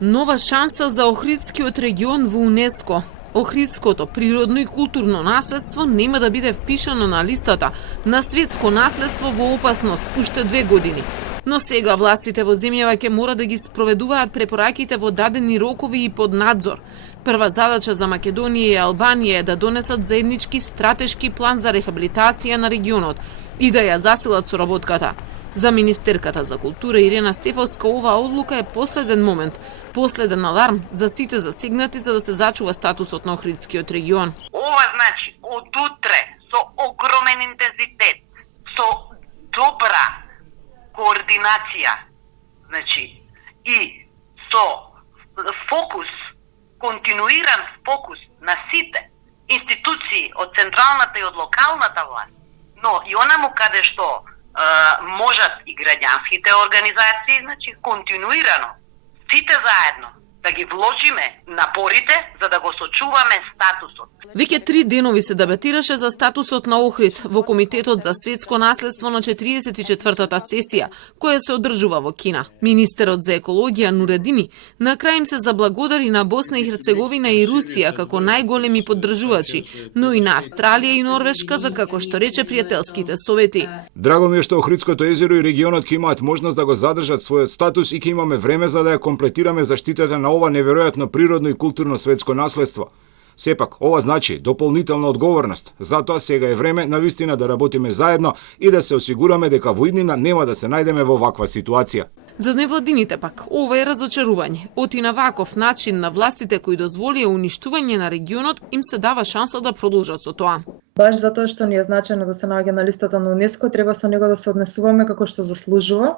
Нова шанса за Охридскиот регион во УНЕСКО. Охридското природно и културно наследство нема да биде впишано на листата на светско наследство во опасност уште 2 години. Но сега властите во земјава ќе мора да ги спроведуваат препораките во дадени рокови и под надзор. Прва задача за Македонија и Албанија е да донесат заеднички стратешки план за рехабилитација на регионот и да ја засилат соработката. За министерката за култура Ирена Стефовска оваа одлука е последен момент, последен аларм за сите засегнати за да се зачува статусот на Охридскиот регион. Ова значи од утре со огромен интензитет, со добра координација, значи и со фокус, континуиран фокус на сите институции од централната и од локалната власт, но и онаму каде што можат и граѓанските организации, значи континуирано, сите заедно, да ги вложиме напорите за да го сочуваме статусот. Веќе 3 денови се дебатираше за статусот на Охрид во Комитетот за светско наследство на 44-та сесија, која се одржува во Кина. Министерот за екологија Нуредини на крај им се заблагодари на Босна и Херцеговина и Русија како најголеми поддржувачи, но и на Австралија и Норвешка за, како што рече, пријателските совети. Драго ми е што Охридското езеро и регионот ќе имаат можност да го задржат својот статус и ќе имаме време за да ја комплетираме заштитата на ова неверојатно природно и културно светско наследство. Сепак, ова значи дополнителна одговорност. Затоа сега е време навистина да работиме заедно и да се осигураме дека во иднина нема да се најдеме во ваква ситуација. За невладините пак, ова е разочарување. Оти на ваков начин на властите кои дозволија уништување на регионот им се дава шанса да продолжат со тоа. Баш затоа што ни е значено да се наоѓа на листата на УНЕСКО, треба со него да се однесуваме како што заслужува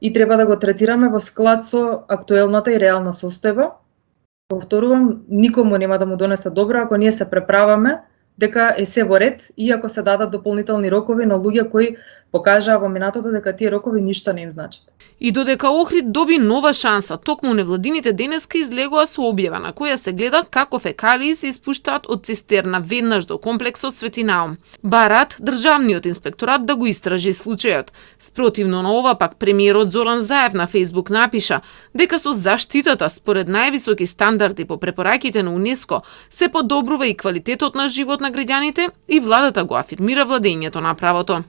и треба да го третираме во склад со актуелната и реална состојба. Повторувам, никому нема да му донесе добро ако ние се преправаме дека е се во ред и ако се дадат дополнителни рокови на луѓе кои покажаа во минатото дека тие рокови ништо не им значат. И додека Охрид доби нова шанса, токму невладините денеска излегоа со објава на која се гледа како фекалии се испуштаат од цистерна веднаш до комплексот Свети Наум. Барат државниот инспекторат да го истражи случајот. Спротивно на ова пак премиерот Зоран Заев на Фејсбук напиша дека со заштитата според највисоки стандарди по препораките на УНЕСКО се подобрува и квалитетот на живот на граѓаните и владата го афирмира владењето на правото.